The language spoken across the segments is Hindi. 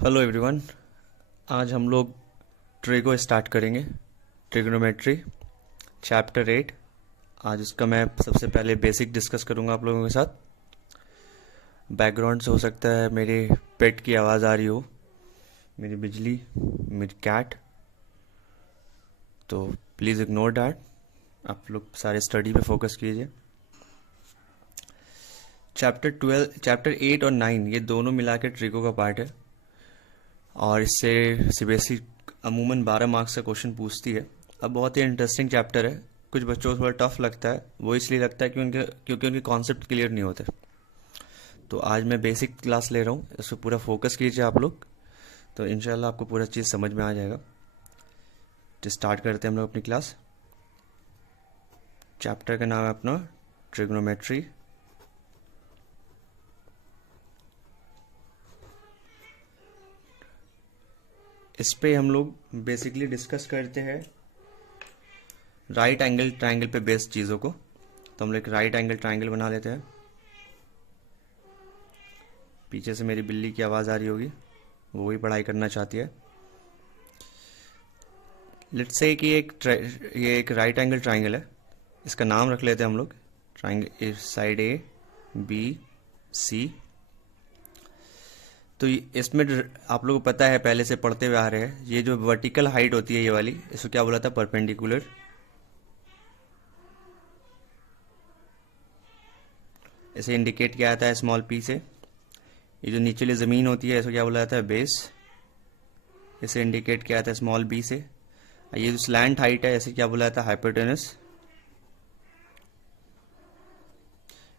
Hello everyone. आज हम लोग ट्रिगो स्टार्ट करेंगे। Trigonometry chapter 8। आज उसका मैं सबसे पहले बेसिक डिस्कस करूंगा आप लोगों के साथ। बैकग्राउंड से हो सकता है मेरे पेट की आवाज़ आ रही हो, मेरी बिजली, मेरी कैट, तो प्लीज़ इग्नोर डैट। आप लोग सारे स्टडी पे फोकस कीजिए। चैप्टर 8 और 9 ये दोनों मिला के ट्रिगो का पार्ट है और इससे सीबीएसई अमूमन 12 मार्क्स का क्वेश्चन पूछती है। अब बहुत ही इंटरेस्टिंग चैप्टर है। कुछ बच्चों को थोड़ा टफ लगता है, वो इसलिए लगता है क्योंकि उनके कॉन्सेप्ट क्लियर नहीं होते। तो आज मैं बेसिक क्लास ले रहा हूँ, इस पर पूरा फोकस कीजिए आप लोग, तो इंशाल्लाह आपको पूरा चीज़ समझ में आ जाएगा। तो स्टार्ट करते हैं हम लोग अपनी क्लास। चैप्टर का नाम है अपना ट्रिग्नोमेट्री। इस पे हम लोग बेसिकली डिस्कस करते हैं राइट एंगल ट्रायंगल पे बेस्ड चीज़ों को। तो हम लोग एक राइट एंगल ट्रायंगल बना लेते हैं। पीछे से मेरी बिल्ली की आवाज़ आ रही होगी, वो भी पढ़ाई करना चाहती है। लेट्स से कि ये एक राइट एंगल ट्रायंगल है। इसका नाम रख लेते हैं हम लोग triangle side A B C. तो इसमें आप लोगों को पता है, पहले से पढ़ते हुए आ रहे हैं, ये जो वर्टिकल हाइट होती है ये वाली, इसको क्या बोला था? परपेंडिकुलर। इसे इंडिकेट किया जाता है स्मॉल पी से। ये जो नीचली ज़मीन होती है इसको क्या बोला जाता है? बेस। इसे इंडिकेट किया जाता है स्मॉल बी से। ये जो स्लैंट हाइट है इसे क्या बोला जाता है? हाइपोटेनस।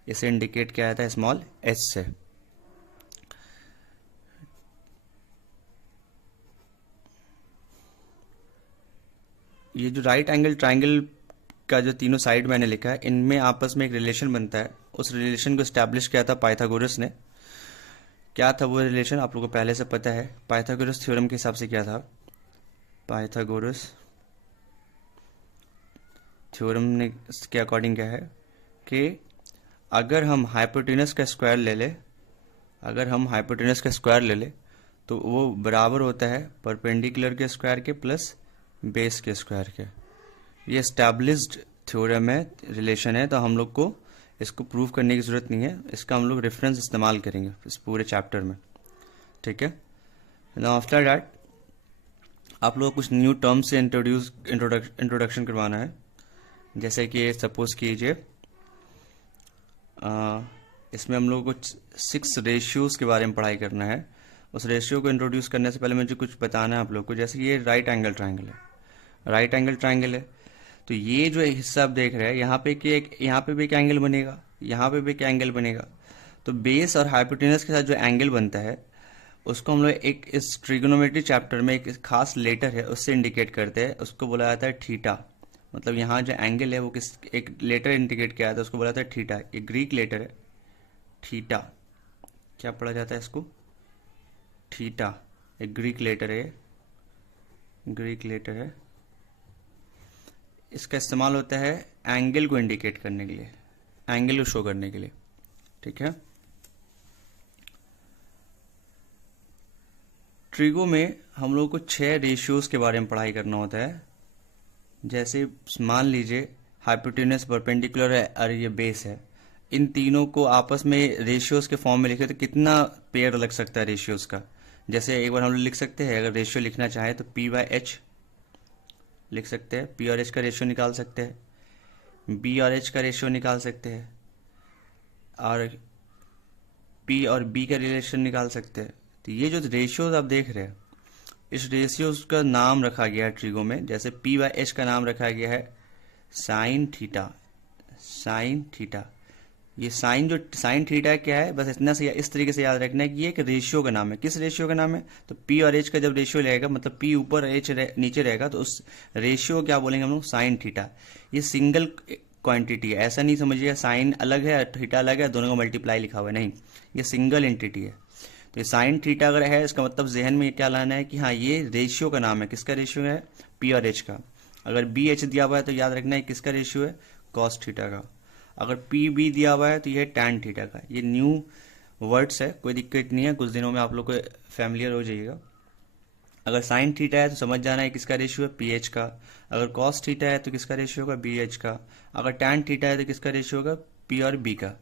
इसे इंडिकेट किया जाता है स्मॉल एच से। ये जो राइट एंगल ट्रायंगल का जो तीनों साइड मैंने लिखा है, इनमें आपस में एक रिलेशन बनता है। उस रिलेशन को स्टैब्लिश किया था पाइथागोरस ने। क्या था वो रिलेशन? आप लोगों को पहले से पता है। पाइथागोरस थ्योरम के हिसाब से क्या था? पाइथागोरस थ्योरम ने के अकॉर्डिंग क्या है कि अगर हम हाइपोटेनस का स्क्वायर ले ले, तो वो बराबर होता है परपेंडिकुलर के स्क्वायर के प्लस बेस के स्क्वायर के। ये एस्टैब्लिश्ड थ्योरम है, रिलेशन है, तो हम लोग को इसको प्रूव करने की ज़रूरत नहीं है। इसका हम लोग रेफरेंस इस्तेमाल करेंगे इस पूरे चैप्टर में, ठीक है। नाउ आफ्टर दैट आप लोग को कुछ न्यू टर्म्स से इंट्रोडक्शन करवाना है। जैसे कि सपोज कीजिए इसमें हम लोग कुछ 6 रेशियोज़ के बारे में पढ़ाई करना है। उस रेशियो को इंट्रोड्यूस करने से पहले मुझे कुछ बताना है आप लोग को। जैसे ये राइट एंगल ट्रायंगल है, तो ये जो हिस्सा आप देख रहे हैं यहाँ पे भी एक एंगल बनेगा, यहाँ पे भी एक एंगल बनेगा। तो बेस और हाइपोटेनस के साथ जो एंगल बनता है उसको हम लोग एक इस ट्रिगोनोमेट्री चैप्टर में एक खास लेटर है उससे इंडिकेट करते हैं। उसको बोला जाता है थीटा। मतलब यहाँ जो एंगल है वो एक लेटर इंडिकेट किया जाता है, उसको बोला जाता है थीटा। ये ग्रीक लेटर है थीटा। क्या पढ़ा जाता है इसको? थीटा। एक ग्रीक लेटर है। इसका इस्तेमाल होता है एंगल को इंडिकेट करने के लिए, एंगल को शो करने के लिए, ठीक है। ट्रिगो में हम लोग को 6 रेशियोज के बारे में पढ़ाई करना होता है। जैसे मान लीजिए हाइपोटेनस परपेंडिकुलर है और ये बेस है, इन तीनों को आपस में रेशियोज के फॉर्म में लिखे तो कितना पेयर लग सकता है रेशियोज का? जैसे एक बार हम लोग लिख सकते हैं, अगर रेशियो लिखना चाहे तो P/H लिख सकते हैं। P और H का रेशियो निकाल सकते हैं, B और H का रेशियो निकाल सकते हैं, और P और B का रिलेशन निकाल सकते हैं। तो ये जो रेशियोज आप देख रहे हैं, इस रेशियोज का नाम रखा गया है ट्रिगो में। जैसे P/H का नाम रखा गया है साइन थीटा। ये साइन थीटा क्या है, बस इतना से इस तरीके से याद रखना है कि ये एक रेशियो का नाम है। किस रेशियो का नाम है? तो P और H का जब रेशियो रहेगा, मतलब P ऊपर H नीचे रहेगा, तो उस रेशियो क्या बोलेंगे हम लोग? Sine theta. ये सिंगल क्वांटिटी है, ऐसा नहीं समझिए साइन अलग है थीटा अलग है, दोनों का मल्टीप्लाई लिखा हुआ है, नहीं, ये सिंगल एंटिटी है। तो ये साइन थीटा अगर है, इसका मतलब जहन में क्या लाना है कि हाँ ये रेशियो का नाम है। किसका रेशियो है? P और H का। अगर BH दिया हुआ है तो याद रखना है किसका रेशियो है? कॉस थीटा का। अगर PB दिया हुआ है तो यह टैन थीटा का। ये न्यू वर्ड्स है, कोई दिक्कत नहीं है, कुछ दिनों में आप लोग को फैमिलियर हो जाइएगा। अगर साइन थीटा है तो समझ जाना है किसका रेशियो है, पी एच का। अगर कॉस थीटा है तो किसका रेशियो होगा, बी एच का। अगर टैन थीटा है तो किसका रेशियो होगा, पी और बी का।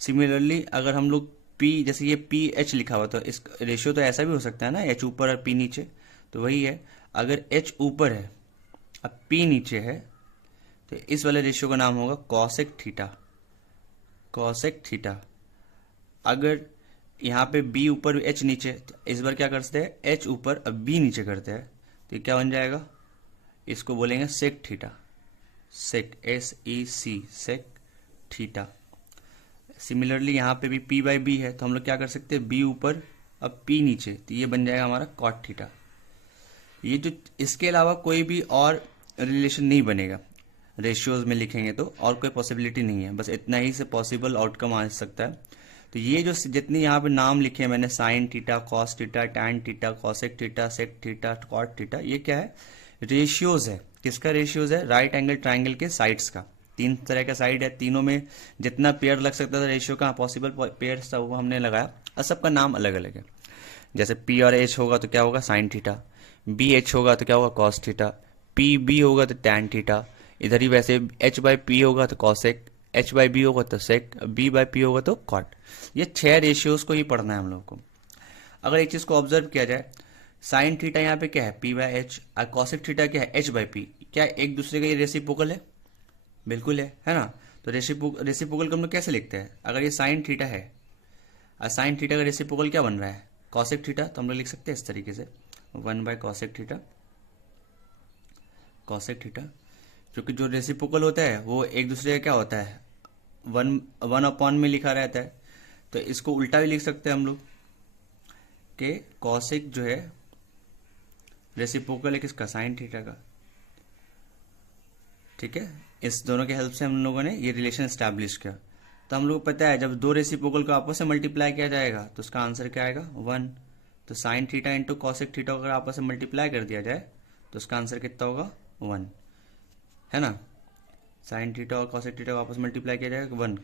सिमिलरली अगर हम लोग पी, जैसे ये पी एच लिखा हुआ, तो इस रेशियो तो ऐसा भी हो सकता है ना, एच ऊपर और पी नीचे, तो वही है। अगर एच ऊपर है अब पी नीचे है, तो इस वाले रेशियो का नाम होगा कॉसेक थीटा, कॉसेक थीटा। अगर यहाँ पे बी ऊपर एच नीचे, तो इस बार क्या करते हैं, एच ऊपर अब बी नीचे करते हैं, तो ये क्या बन जाएगा, इसको बोलेंगे सेक थीटा, सेक, एस ई सी, सेक थीटा। सिमिलरली यहाँ पे भी पी बाई बी है, तो हम लोग क्या कर सकते हैं, बी ऊपर अब पी नीचे, तो ये बन जाएगा हमारा कॉट थीटा। ये जो, इसके अलावा कोई भी और रिलेशन नहीं बनेगा रेशियोज में लिखेंगे तो, और कोई पॉसिबिलिटी नहीं है, बस इतना ही से पॉसिबल आउटकम आ सकता है। तो ये जो जितनी यहाँ पे नाम लिखे हैं मैंने, sine theta, cos theta, tan theta, cosec theta, sec theta, cot theta, ये क्या है, रेशियोज है। किसका रेशियोज है, राइट एंगल ट्राइंगल के साइड्स का। तीन तरह का साइड है, तीनों में जितना पेयर लग सकता था रेशियो का, पॉसिबल पेयर था वो हमने लगाया, और सबका नाम अलग अलग है। जैसे पी और एच होगा तो क्या होगा, साइन थीटा। बी एच होगा तो क्या होगा, कॉस थीटा। पी बी होगा तो टैन थीटा। इधर ही वैसे एच बाई पी होगा तो कॉसेक, एच बाई बी होगा तो सेक, बी बाई पी होगा तो कॉट। ये 6 रेशियोज को ही पढ़ना है हम लोग को। अगर एक चीज को ऑब्जर्व किया जाए, साइन थीटा यहाँ पे क्या है, पी बाई एच, और कॉसेक थीटा क्या है, एच बाई पी। क्या एक दूसरे का ये रेसिप्रोकल है, बिल्कुल है ना। तो रेसिप्रोकल को हम लोग कैसे लिखते हैं, अगर ये साइन थीटा है और साइन थीटा का रेसिप्रोकल क्या बन रहा है, कॉसेक थीटा, तो हम लोग लिख सकते हैं इस तरीके से, 1 bye cosec theta, cosec theta. क्योंकि जो रेसिप्रोकल होता है वो एक दूसरे का क्या होता है, वन वन अपॉन में लिखा रहता है। तो इसको उल्टा भी लिख सकते हैं हम लोग कि कॉसेक जो है रेसिप्रोकल है किसका, साइन थीटा का। ठीक है, इस दोनों के हेल्प से हम लोगों ने ये रिलेशन एस्टैब्लिश किया। तो हम लोग को पता है जब दो रेसिप्रोकल को आपस में मल्टीप्लाई किया जाएगा तो उसका आंसर क्या आएगा, 1। तो sine theta into cosec theta अगर आपस में मल्टीप्लाई कर दिया जाए तो उसका आंसर कितना होगा, 1, है ना। साइन थीटा और कॉसेक थीटा को आपस में मल्टीप्लाई किया जाएगा 1।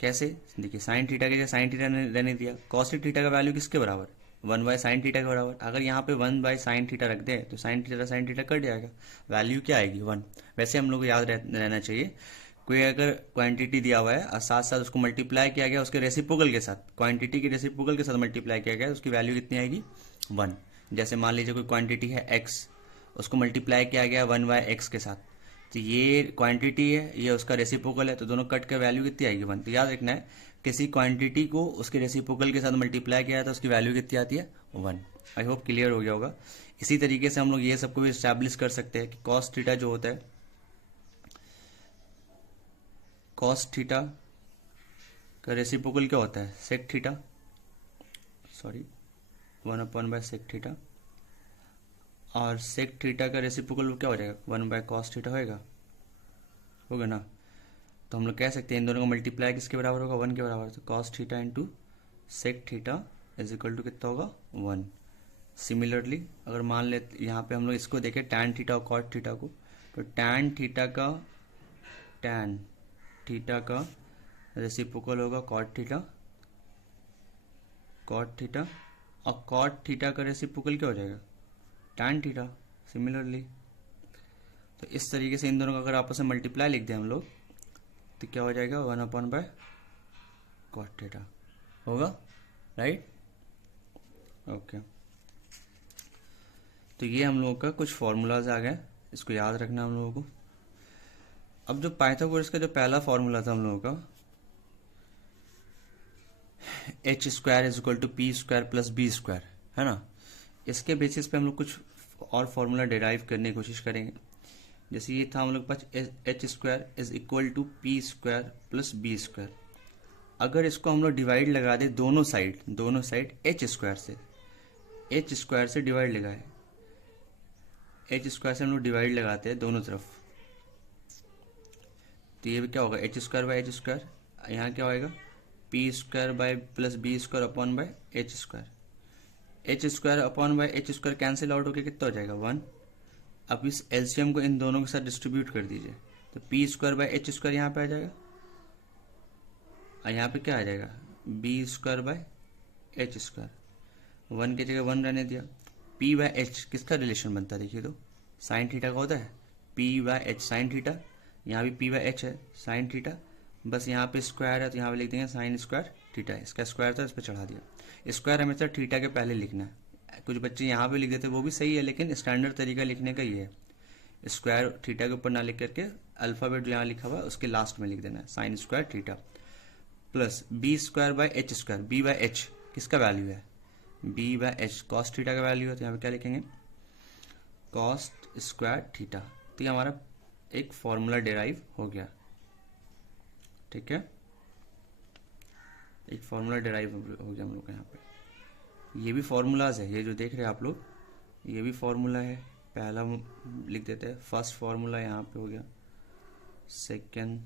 कैसे, देखिए साइन थीटा के जगह साइन थीटा रहने दिया, कॉसेक थीटा का वैल्यू किसके बराबर, 1 बाय साइन थीटा के बराबर। अगर यहाँ पे 1 बाय साइन थीटा रख दे तो साइन थीटा कट जाएगा, वैल्यू क्या आएगी, 1। वैसे हम लोग को याद रहना चाहिए, कोई अगर क्वांटिटी दिया हुआ है और साथ साथ उसको मल्टीप्लाई किया गया उसके रेसिप्रोकल के साथ, क्वांटिटी के रेसिप्रोकल के साथ मल्टीप्लाई किया गया, उसकी वैल्यू कितनी आएगी, 1। जैसे मान लीजिए कोई क्वांटिटी है x, उसको मल्टीप्लाई किया गया 1 बाय एक्स के साथ, तो ये क्वांटिटी है, ये उसका रेसिप्रोकल है, तो दोनों कट के वैल्यू कितनी आएगी, 1। तो याद रखना है, किसी क्वांटिटी को उसके रेसिप्रोकल के साथ मल्टीप्लाई किया है तो उसकी वैल्यू कितनी आती है, 1। आई होप क्लियर हो गया होगा। इसी तरीके से हम लोग ये सबको भी स्टैब्लिश कर सकते हैं कि कॉस थीटा जो होता है, कॉस थीटा का रेसिप्रोकल क्या होता है, sec theta, sorry 1 upon by sec theta. और सेक थीटा का रेसिप्रोकल क्या हो जाएगा, 1 बाय कॉस थीटा होगा ना। तो हम लोग कह सकते हैं इन दोनों का मल्टीप्लाई किसके बराबर होगा, 1 के बराबर। तो cos theta into sec theta is equal to कितना होगा, 1। सिमिलरली अगर मान ले यहाँ पे हम लोग इसको देखें टैन थीटा और कॉट थीटा को, तो टैन थीटा का रेसिप्रोकल होगा कॉट थीटा, और कॉट थीटा का रेसिप्रोकल क्या हो जाएगा, टैन थीटा। सिमिलरली तो इस तरीके से इन दोनों का अगर आपस में मल्टीप्लाई लिख दें हम लोग तो क्या हो जाएगा, 1 अपॉन बाय कॉट थीटा होगा, राइट। ओके, तो ये हम लोगों का कुछ फॉर्मूलाज आ गए, इसको याद रखना हम लोगों को। अब जो पाइथागोरस का जो पहला फॉर्मूला था हम लोगों का, H square is equal to P square plus B square, है ना, इसके बेसिस पे हम लोग कुछ और फॉर्मूला डिराइव करने की कोशिश करेंगे। जैसे ये था हम लोग के पास H square is equal to P square plus B square. अगर इसको हम लोग डिवाइड लगा दे दोनों साइड एच स्क्वायर से डिवाइड लगाए, एच स्क्वायर से हम लोग डिवाइड लगाते हैं दोनों तरफ, तो ये भी क्या होगा, H square by H square, यहाँ क्या होएगा, P square by plus B square upon by H square upon by H square cancel out होकर कितना हो जाएगा, 1। अब इस एलसीएम को इन दोनों के साथ डिस्ट्रीब्यूट कर दीजिए, तो P square by H square यहाँ पे आ जाएगा, और यहाँ पे क्या आ जाएगा, B square by H square, 1 की जगह 1 रहने दिया। पी बाय एच किसका रिलेशन बनता है देखिए तो, साइन थीटा का होता है, P by H sine theta, यहाँ भी पी बाय एच है साइन थीटा, बस यहाँ पे स्क्वायर है तो यहाँ पे लिख देंगे साइन स्क्वायर थीटा, इसका स्क्वायर था इस पर चढ़ा दिया। स्क्वायर हमेशा थीटा के पहले लिखना है, कुछ बच्चे यहाँ पे लिख देते हैं वो भी सही है, लेकिन स्टैंडर्ड तरीका लिखने का ये है, स्क्वायर थीटा के ऊपर ना लिख करके अल्फाबेट जो यहाँ लिखा हुआ है उसके लास्ट में लिख देना है, sine square theta plus B square by H square, B by H किसका वैल्यू है, B by H cos theta का वैल्यू है, तो यहाँ पे क्या लिखेंगे कॉस स्क्वायर थीटा। तो ये हमारा एक फॉर्मूला डिराइव हो गया, ठीक है, एक फॉर्मूला डिराइव हो गया हम लोग का यहाँ पे। ये भी फॉर्मूलाज है, ये जो देख रहे हैं आप लोग ये भी फॉर्मूला है, पहला लिख देते हैं, फर्स्ट फॉर्मूला यहाँ पे हो गया, second,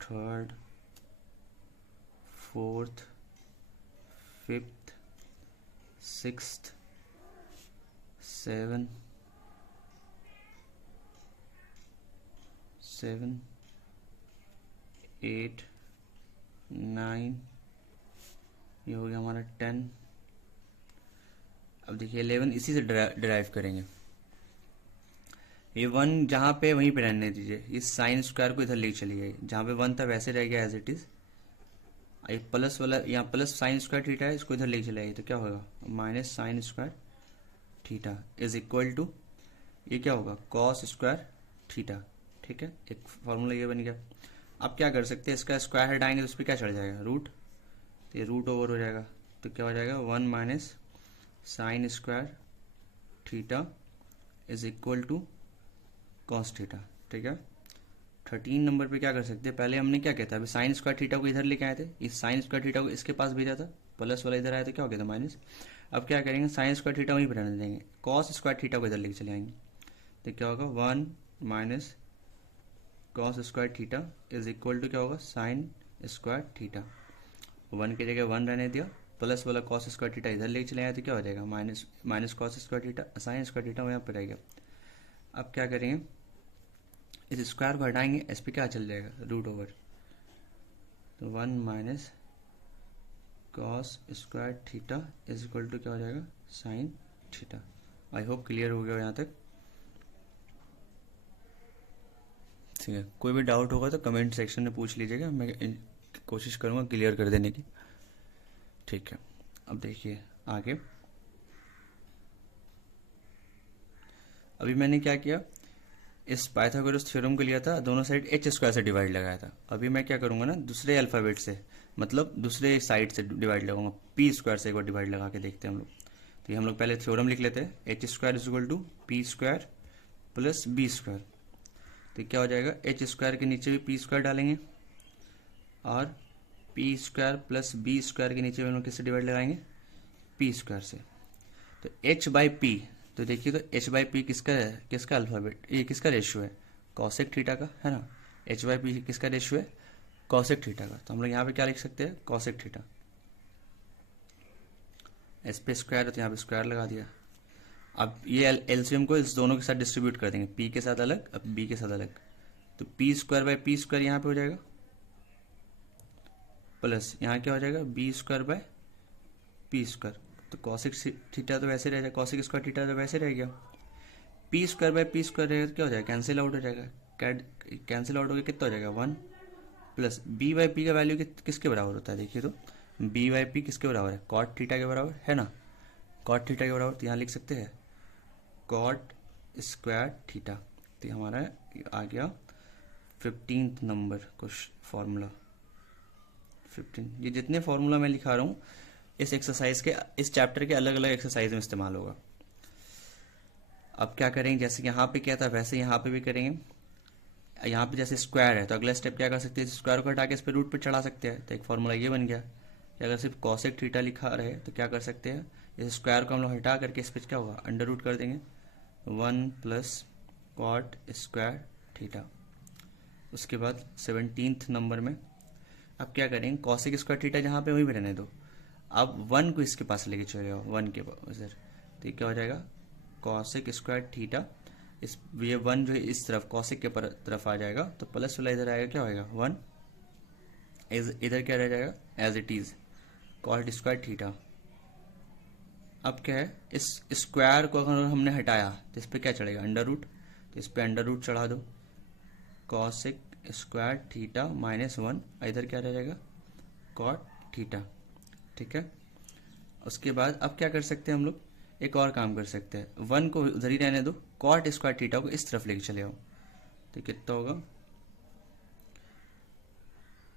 third, fourth, fifth, sixth, seven, eight, 9, ये हो गया हमारा 10। अब देखिए 11 इसी से डिराइव करेंगे, ये 1 जहाँ पे वहीं पे रहने दीजिए, इस साइन स्क्वायर को इधर लेके चलिए, जहाँ पे 1 था वैसे रह गया एज इट इज, ये प्लस वाला यहाँ प्लस साइन स्क्वायर थीटा है, इसको इधर लेके चले आइए तो क्या होगा minus sine square theta is equal to, ये क्या होगा कॉस स्क्वायर थीटा, ठीक है, एक फॉर्मूला ये बन गया। अब क्या कर सकते हैं, इसका स्क्वायर हटाएंगे तो उस पर क्या चढ़ जाएगा रूट, तो ये रूट ओवर हो जाएगा, तो क्या हो जाएगा 1 minus sine square theta is equal to cos theta, ठीक है। 13 नंबर पे क्या कर सकते हैं, पहले हमने क्या किया था, अभी साइन स्क्वायर थीटा को इधर लेके आए थे, इस साइन स्क्वायर थीटा को इसके पास भेजा था, प्लस वाला इधर आया तो क्या हो गया था माइनस। अब क्या करेंगे साइन स्क्वायर थीटा वहीं पर रहने देंगे, कॉस स्क्वायर थीटा को इधर लेके चले आएंगे, तो क्या होगा 1 minus cos square theta is equal to क्या होगा साइन स्क्वायर थीटा, 1 की जगह 1 रहने दिया, प्लस वाला कॉस स्क्वायर थीटा इधर लेके चले आए तो क्या हो जाएगा minus cos square theta, sign square theta यहाँ पर रहेगा। अब क्या करेंगे, इस स्क्वायर को हटाएंगे, इस पे क्या चल जाएगा रूट ओवर, तो 1 minus cos square theta is equal to क्या हो जाएगा sine theta. I hope clear हो गया यहाँ तक, ठीक है। कोई भी डाउट होगा तो कमेंट सेक्शन में पूछ लीजिएगा, मैं कोशिश करूँगा क्लियर कर देने की, ठीक है। अब देखिए आगे, अभी मैंने क्या किया, इस पाइथागोरस थ्योरम को लिया था, दोनों साइड एच स्क्वायर से डिवाइड लगाया था। अभी मैं क्या करूंगा ना, दूसरे अल्फाबेट से, मतलब दूसरे साइड से डिवाइड लगाऊंगा, पी स्क्वायर से एक बार डिवाइड लगा के देखते हैं हम लोग। तो ये हम लोग पहले थ्योरम लिख लेते हैं, H square is equal to P square plus B square, तो क्या हो जाएगा एच स्क्वायर के नीचे भी पी स्क्वायर डालेंगे, और P square plus B square के नीचे हम लोग किससे डिवाइड लगाएंगे पी स्क्वायर से, तो एच बाई पी, तो देखिए तो एच बाई पी किसका है, किसका अल्फाबेट, ये किसका रेशियो है कॉसेक थीटा का, है ना, एच बाई पी किसका रेशियो है कॉसेक थीटा का, तो हम लोग यहाँ पे क्या लिख सकते हैं कॉसेक थीटा, एस पे स्क्वायर है तो यहाँ पे स्क्वायर लगा दिया। अब ये एलसीएम को इस दोनों के साथ डिस्ट्रीब्यूट कर देंगे, पी के साथ अलग अब बी के साथ अलग, तो P square by P square यहाँ पे हो जाएगा, प्लस यहाँ क्या हो जाएगा B square by P square, तो कॉसिक थीटा तो वैसे रह जाएगा, कॉसिक स्क्वायर थीटा तो वैसे रह गया, P square by P square रहेगा तो क्या हो जाएगा कैंसिल आउट हो जाएगा, कैंसिल आउट हो गया कितना हो जाएगा 1, प्लस बी बाई पी का वैल्यू किसके बराबर होता है, देखिए तो बी बाई पी किसके बराबर है कॉट थीटा के बराबर है ना, कॉट थीटा के बराबर, तो यहाँ लिख सकते हैं कॉट स्क्वायर थीटा, तो हमारा आ गया 15th नंबर क्वेश्चन फॉर्मूला 15। ये जितने फॉर्मूला मैं लिखा रहा हूँ इस एक्सरसाइज के, इस चैप्टर के अलग अलग एक्सरसाइज में इस्तेमाल होगा। अब क्या करेंगे, जैसे यहाँ पे किया था वैसे यहाँ पे भी करेंगे, यहाँ पे जैसे स्क्वायर है तो अगला स्टेप क्या कर सकते हैं, स्क्वायर को हटा के इस पे रूट पे चढ़ा सकते हैं, तो एक फॉर्मूला ये बन गया कि अगर सिर्फ कॉसेक थीटा लिखा रहे तो क्या कर सकते हैं, इस स्क्वायर को हम लोग हटा करके इस पे क्या होगा अंडर रूट कर देंगे, 1 प्लस कॉट स्क्वायर थीटा। उसके बाद 17th नंबर में अब क्या करेंगे, कॉसेक स्क्वायर थीटा जहाँ पे वहीं पे रहने दो, अब 1 को इसके पास लेके चले जाओ 1 के पास, तो क्या हो जाएगा कॉसेक स्क्वायर थीटा, इस ये 1 जो है इस तरफ कॉसेक के तरफ आ जाएगा, तो प्लस वाला इधर आएगा क्या होएगा 1, इधर क्या रह जाएगा as it is, cot square theta. अब क्या है, इस स्क्वायर को अगर हमने हटाया तो इस पे क्या चढ़ेगा, अंडर रूट, तो इस पे अंडर रूट चढ़ा दो, कॉसेक स्क्वायर थीटा माइनस 1, इधर क्या रह जाएगा, कॉट थीटा। ठीक है, उसके बाद अब क्या कर सकते हैं हम लोग, एक और काम कर सकते हैं, 1 को उधर ही रहने दो, कॉट स्क्वायर थीटा को इस तरफ लेके चले आओ, तो कितना होगा,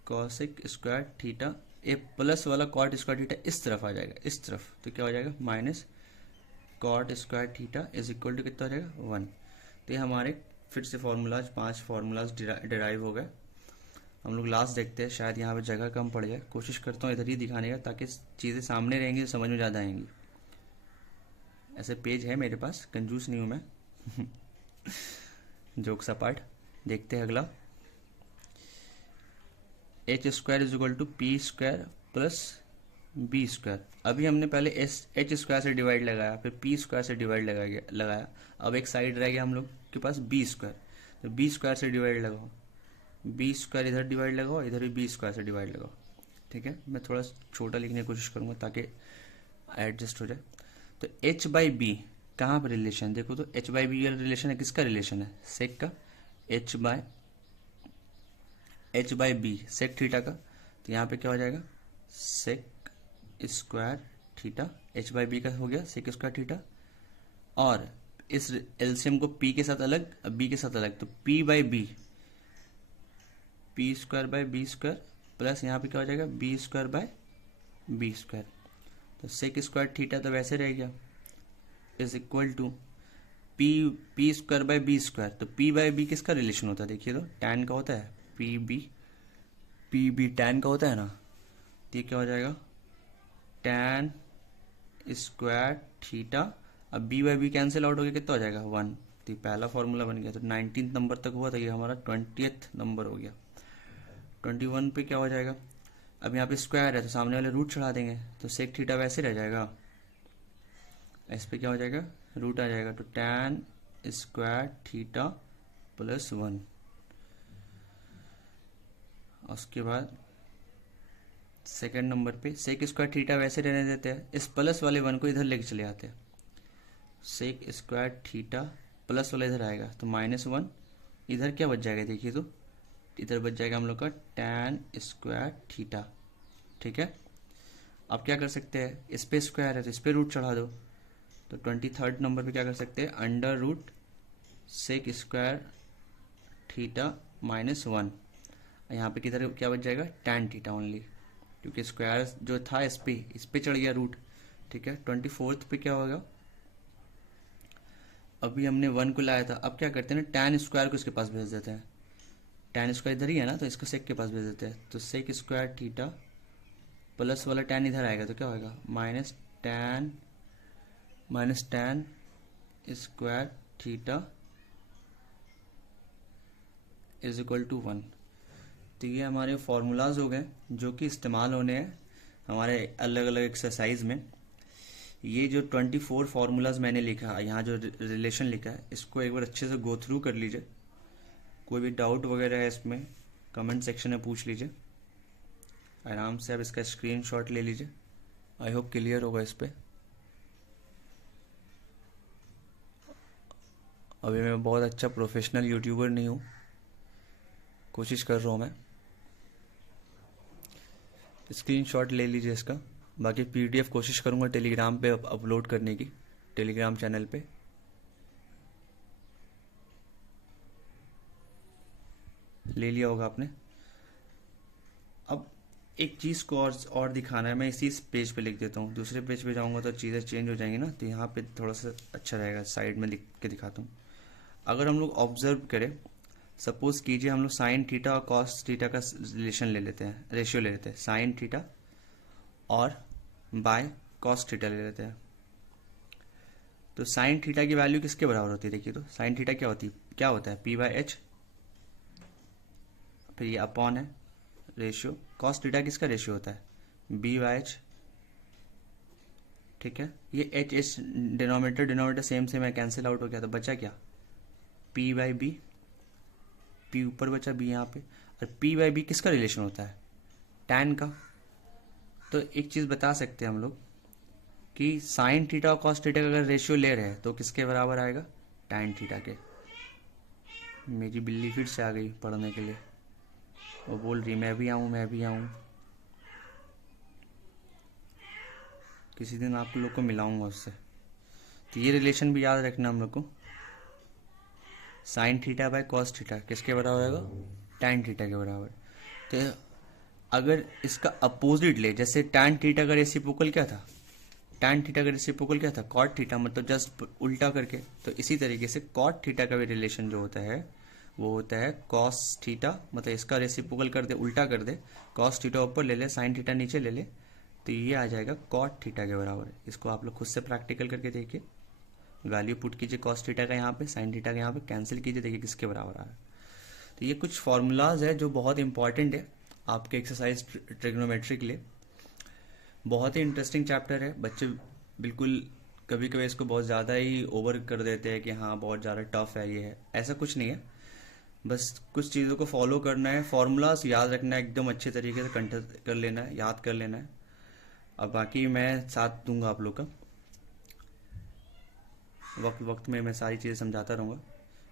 कॉसेक स्क्वायर थीटा, ए प्लस वाला कॉट स्क्वायर थीटा इस तरफ आ जाएगा, इस तरफ, तो क्या हो जाएगा, minus cot square theta is equal to कितना हो जाएगा, 1। तो ये हमारे फिर से फार्मूलाज 5 फार्मूलाज डिराइव हो गए। हम लोग लास्ट देखते हैं, शायद यहाँ पे जगह कम पड़ जाए, कोशिश करता हूँ इधर ही दिखाने का ताकि चीज़ें सामने रहेंगी तो समझ में ज़्यादा आएंगी। ऐसे पेज है मेरे पास, कंजूस नहीं हूँ मैं। जोक्स अपार्ट, देखते हैं अगला, H square is equal to P square plus B square. अभी हमने पहले एच स्क्वायर से डिवाइड लगाया, फिर पी स्क्वायर से डिवाइड लगाया, अब एक साइड रह गया हम लोग के पास बी स्क्वायर, तो बी स्क्वायर से डिवाइड लगाओ, बी स्क्वायर इधर डिवाइड लगाओ, इधर भी बी स्क्वायर से डिवाइड लगाओ। ठीक है, मैं थोड़ा छोटा लिखने की कोशिश करूँगा ताकि एडजस्ट हो जाए। तो एच बाई बी कहाँ पर रिलेशन, देखो तो एच बाई बी रिलेशन है, किसका रिलेशन है, सेक का, H by B sec theta का, तो यहाँ पे क्या हो जाएगा, sec square theta, H by B का हो गया सेक स्क्वायर थीटा, और इस एलसीएम को पी के साथ अलग, बी के साथ अलग, तो P by B, P square by B square, plus यहाँ पे क्या हो जाएगा, B square by B square, तो सेक स्क्वायर थीटा तो वैसे रह गया, is equal to P square by B square. तो पी बाय बी किसका रिलेशन होता है, देखिए तो टैन का होता है, पी बी टैन का होता है ना, तो ये क्या हो जाएगा, टैन स्क्वायर थीटा, अब B by B cancel out हो गया, कितना हो जाएगा, 1। तो पहला फॉर्मूला बन गया, तो 19 नंबर तक हुआ था, ये हमारा 20th नंबर हो गया। 21 पे क्या हो जाएगा, अब यहाँ पे स्क्वायर है तो सामने वाले रूट चढ़ा देंगे, तो सेक थीटा वैसे रह जाएगा, इस पे क्या हो जाएगा, रूट आ जाएगा, तो टैन स्क्वायर थीटा प्लस 1। उसके बाद सेकंड नंबर पे सेक स्क्वायर थीटा वैसे रहने देते हैं, इस प्लस वाले 1 को इधर लेके चले आते हैं, सेक स्क्वायर थीटा प्लस वाला इधर आएगा, तो -1, इधर क्या बच जाएगा, देखिए तो इधर बच जाएगा हम लोग का टैन स्क्वायर थीटा। ठीक है, अब क्या कर सकते हैं, इस पे स्क्वायर है तो इस पे रूट चढ़ा दो, तो 23rd नंबर पे क्या कर सकते हैं, under root sec square theta -1, यहाँ पे किधर क्या बच जाएगा, टैन थीटा ओनली, क्योंकि स्क्वायर जो था इस पे चढ़ गया रूट। ठीक है, 24th पे क्या होगा, अभी हमने 1 को लाया था, अब क्या करते हैं ना, टैन स्क्वायर को इसके पास भेज देते हैं, टैन स्क्वायर इधर ही है ना, तो इसको सेक के पास भेज देते हैं, तो सेक स्क्वायर थीटा प्लस वाला टैन इधर आएगा, तो क्या होगा, minus tan square theta is equal to 1। तो ये हमारे फार्मूलाज हो गए जो कि इस्तेमाल होने हैं हमारे अलग अलग एक्सरसाइज में। ये जो 24 फार्मूलाज मैंने लिखा, यहाँ जो रिलेशन लिखा है, इसको एक बार अच्छे से गो थ्रू कर लीजिए, कोई भी डाउट वगैरह है इसमें कमेंट सेक्शन में पूछ लीजिए, आराम से आप इसका स्क्रीनशॉट ले लीजिए, आई होप क्लियर होगा इस पर। अभी मैं बहुत अच्छा प्रोफेशनल यूट्यूबर नहीं हूँ, कोशिश कर रहा हूँ मैं, स्क्रीनशॉट ले लीजिए इसका, बाकी पीडीएफ कोशिश करूँगा टेलीग्राम पे अपलोड करने की, टेलीग्राम चैनल पे। ले लिया होगा आपने। अब एक चीज़ को और दिखाना है, मैं इसी पेज पे लिख देता हूँ, दूसरे पेज पे जाऊँगा तो चीज़ें चेंज हो जाएंगी ना, तो यहाँ पे थोड़ा सा अच्छा रहेगा, साइड में लिख के दिखाता हूँ। अगर हम लोग ऑब्जर्व करें, सपोज कीजिए हम लोग साइन थीटा और कॉस थीटा का रिलेशन ले लेते हैं, रेशियो ले लेते हैं, साइन थीटा और बाय कॉस थीटा ले लेते हैं, तो साइन थीटा की वैल्यू किसके बराबर होती है, देखिए तो साइन थीटा क्या होता है, p/h, फिर ये अपॉन है रेशियो, कॉस थीटा किसका रेशियो होता है, b/h। ठीक है, ये h डिनोमिनेटर सेम है, कैंसिल आउट हो गया, तो बचा क्या, p/b, p ऊपर बचा, b यहाँ पे, और p/b किसका रिलेशन होता है, टैन का, तो एक चीज़ बता सकते हैं हम लोग कि साइन थीटा और कॉस थीटा का अगर रेशियो ले रहे हैं तो किसके बराबर आएगा? टैन थीटा के। मेरी बिल्ली फिर से आ गई पढ़ने के लिए, वो बोल रही मैं भी आऊँ मैं भी आऊँ। किसी दिन आप लोग को मिलाऊंगा उससे। तो ये रिलेशन भी याद रखना हम लोग को, sine theta by cos theta किसके बराबर आएगा? टैन थीटा के बराबर। तो अगर इसका अपोजिट ले, जैसे टैन थीटा का रेसिप्रोकल क्या था? टैन थीटा का रेसिप्रोकल क्या था? कॉट थीटा, मतलब जस्ट उल्टा करके। तो इसी तरीके से कॉट थीटा का भी रिलेशन जो होता है वो होता है कॉस थीटा, मतलब इसका रेसिप्रोकल कर दे, उल्टा कर दे, कॉस थीटा ऊपर ले ले, साइन थीटा नीचे ले ले, तो ये आ जाएगा कॉट थीटा के बराबर। इसको आप लोग खुद से प्रैक्टिकल करके देखिए, वैल्यू पुट कीजिए कॉस थीटा का यहाँ पे, साइन थीटा का यहाँ पे, कैंसिल कीजिए, देखिए किसके बराबर आ रहा है। तो ये कुछ फॉर्मूलाज है जो बहुत इंपॉर्टेंट है आपके एक्सरसाइज ट्रिग्नोमेट्री के लिए। बहुत ही इंटरेस्टिंग चैप्टर है। बच्चे बिल्कुल कभी कभी इसको बहुत ज़्यादा ही ओवर कर देते हैं कि हाँ बहुत ज़्यादा टफ है, ये है, ऐसा कुछ नहीं है। बस कुछ चीज़ों को फॉलो करना है, फॉर्मूलाज याद रखना है, एकदम अच्छे तरीके से कंठस्थ कर लेना है, याद कर लेना है। अब बाकी मैं साथ दूंगा आप लोग का, वक्त वक्त में मैं सारी चीज़ें समझाता रहूँगा।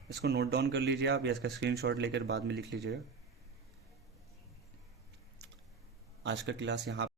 इसको नोट डाउन कर लीजिए आप, या इसका स्क्रीनशॉट लेकर बाद में लिख लीजिएगा। आज का क्लास यहाँ